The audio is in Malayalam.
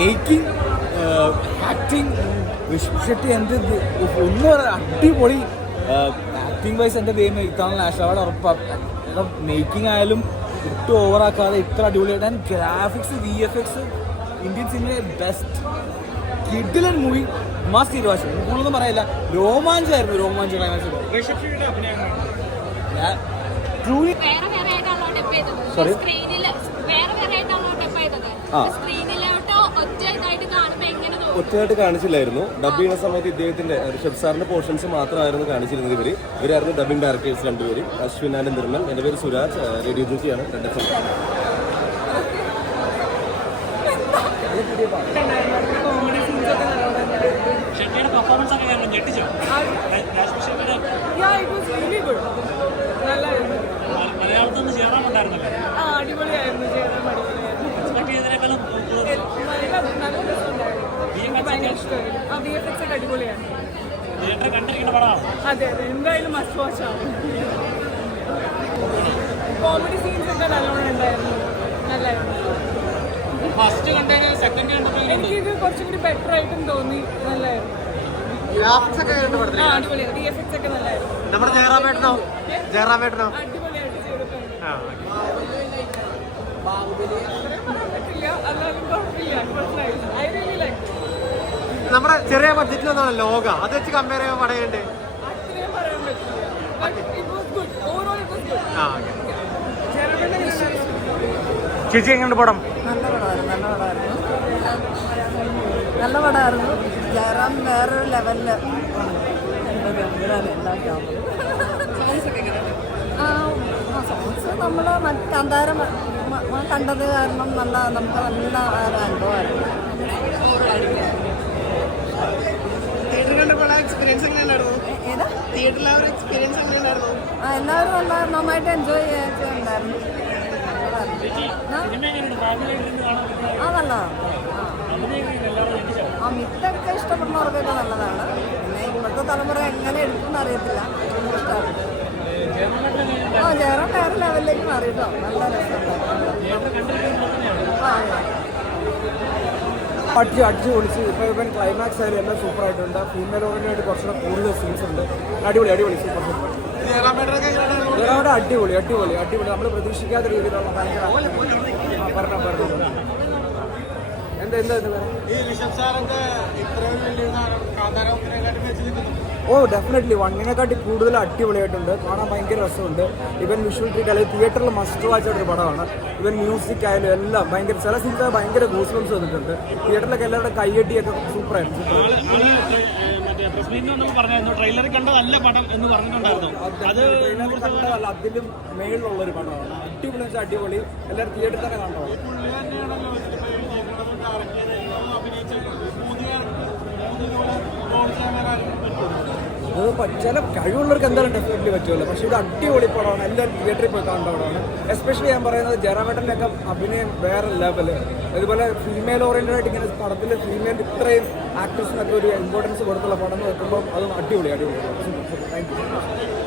മേക്കിംഗ്, ആക്ടിങ്, വിഷ്ണു ഷെട്ടി എന്ത് ഒന്നും പറയാം, അടിപൊളി ആക്ടിങ് വൈസ്. എൻ്റെ ദൈവം ഇത്തവണ നാഷണൽ അവാർഡ് ഉറപ്പാണ്. മേക്കിംഗ് ആയാലും ഒട്ടും ഓവറാക്കാതെ ഇത്ര അടിപൊളിയായിട്ട്. ആൻഡ് ഗ്രാഫിക്സ്, VFX ഇന്ത്യൻ സിനിമയിലെ ബെസ്റ്റ് കിഡിലൻ മൂവി. മസ്റ്റ് ഇരുവാശം കൂടുതലൊന്നും പറയില്ല. രോമാഞ്ചമായിരുന്നു, രോമാഞ്ചം ക്ലൈമാക്സ്. സോറി, ഒറ്റയായിട്ട് കാണിച്ചില്ലായിരുന്നു. ഡബ് ചെയ്യുന്ന സമയത്ത് ഇദ്ദേഹത്തിന്റെ ഋഷഭ് സാറിന്റെ പോർഷൻസ് മാത്രമായിരുന്നു കാണിച്ചിരുന്നത്. ഇവരായിരുന്നു ഡബിംഗ് ഡയറക്ടേഴ്സ് രണ്ടുപേരും, അശ്വിൻ ആൻഡ് നിർമ്മൽ. എൻ്റെ പേര് സുരാജ്, റേഡിയോ ജ്യോതിയാണ്. അടിപൊളിയാണ്. അതെ അതെ, എന്തായാലും മസ്റ്റ് വാച്ച് ആണ്. കോമഡി സീൻസ് ഒക്കെ നല്ലോണം ഉണ്ടായിരുന്നു, നല്ലായിരുന്നു. എനിക്കിത് കുറച്ചും കൂടി ബെറ്റർ ആയിട്ടും തോന്നി, നല്ലായിരുന്നു. അടിപൊളിയാണ്, VFX ഒക്കെ നല്ലായിരുന്നു. അടിപൊളിയായിട്ട് ചെയ്തിട്ടുണ്ട്. അല്ലാതെ കുഴപ്പമില്ല, ഐ റിയലി ലൈക്ക്. നമ്മുടെ ചെറിയ ബഡ്ജറ്റിൽ ഒന്നാണ് ലോക, അത് വെച്ച് കമ്പയർ ചെയ്യുമ്പോൾ പടയുണ്ട്. ചേച്ചി എങ്ങനെ പടം? നല്ല പടമായിരുന്നു. ജയറാം വേറൊരു ലെവലില് സോങ്സ് നമ്മൾ കാന്താരം കണ്ടത് കാരണം നമുക്ക് നല്ല ഒരു അനുഭവമായിരുന്നു. എല്ലാവരും നന്നായിട്ട് എൻജോയ് ചെയ്യാറുണ്ടായിരുന്നു. നല്ലതാണ്. മിത്തൊക്കെ ഇഷ്ടപ്പെടുന്നവർക്കൊക്കെ നല്ലതാണ്. പിന്നെ ഇപ്പോഴത്തെ തലമുറ എങ്ങനെ എടുക്കുമെന്ന് അറിയത്തില്ല. ഇഷ്ടമാണ്. ജയറാം വേറെ ലെവലിലേക്ക് മാറിയിട്ടോ, നല്ല അടിച്ച് പൊളിച്ച്. ഇപ്പോൾ ഇവൻ ക്ലൈമാക്സ് ആയാലും എല്ലാം സൂപ്പർ ആയിട്ടുണ്ട്. ഫീമെയിൽ ഓറിയന്റഡ് കുറച്ചുകൂടെ കൂടുതൽ സീൻസ് ഉണ്ട്. അടിപൊളി സൂപ്പർ അടിപൊളി. നമ്മൾ പ്രതീക്ഷിക്കാത്ത രീതിയിലുള്ള ഡെഫിനറ്റ്ലി വണ്ണിനെക്കാട്ടി കൂടുതൽ അടിപൊളിയായിട്ടുണ്ട്. കാണാൻ ഭയങ്കര രസമുണ്ട്. ഇവൻ വിഷ്വൽ ട്രീറ്റ് അല്ലെങ്കിൽ തിയേറ്ററിൽ മസ്റ്റ് വാച്ച് ആയിട്ടൊരു പടമാണ്. ഇവൻ മ്യൂസിക് ആയാലും എല്ലാം ഭയങ്കര, ചില സീൻസ് ഭയങ്കര ഗൂസ് ബംസ് വന്നിട്ടുണ്ട്. തിയേറ്ററിലൊക്കെ എല്ലാവരുടെ കയ്യടിയൊക്കെ സൂപ്പറായിരുന്നു. അതിലും മേളിലുള്ളൊരു പടമാണ്. അടിപൊളി വെച്ചാൽ അടിപൊളി. എല്ലാവരും തിയേറ്ററിൽ തന്നെ കണ്ടോ. അത് ചില കഴിവുള്ളവർക്ക് എന്തായാലും ഡെഫിനറ്റ്ലി പറ്റുമല്ലോ. പക്ഷേ ഇത് അടിപൊളി പടമാണ്. എല്ലാവരും തിയേറ്ററിൽ പോയി കാണേണ്ട പടമാണ്. എസ്പെഷ്യലി ഞാൻ പറയുന്നത് ജയറാമേട്ടൻ്റെയൊക്കെ അഭിനയം വേറെ ലെവല്. അതുപോലെ ഫീമെയിൽ ഓറിയന്റഡ് ആയിട്ട് ഇങ്ങനെ പടത്തിൽ ഫീമെയിൽ ഇത്രയും ആക്ടേഴ്സിനൊക്കെ ഒരു ഇമ്പോർട്ടൻസ് കൊടുത്തുള്ള പടം എന്ന് വെക്കുമ്പോൾ അതും അടിപൊളി. Thank you.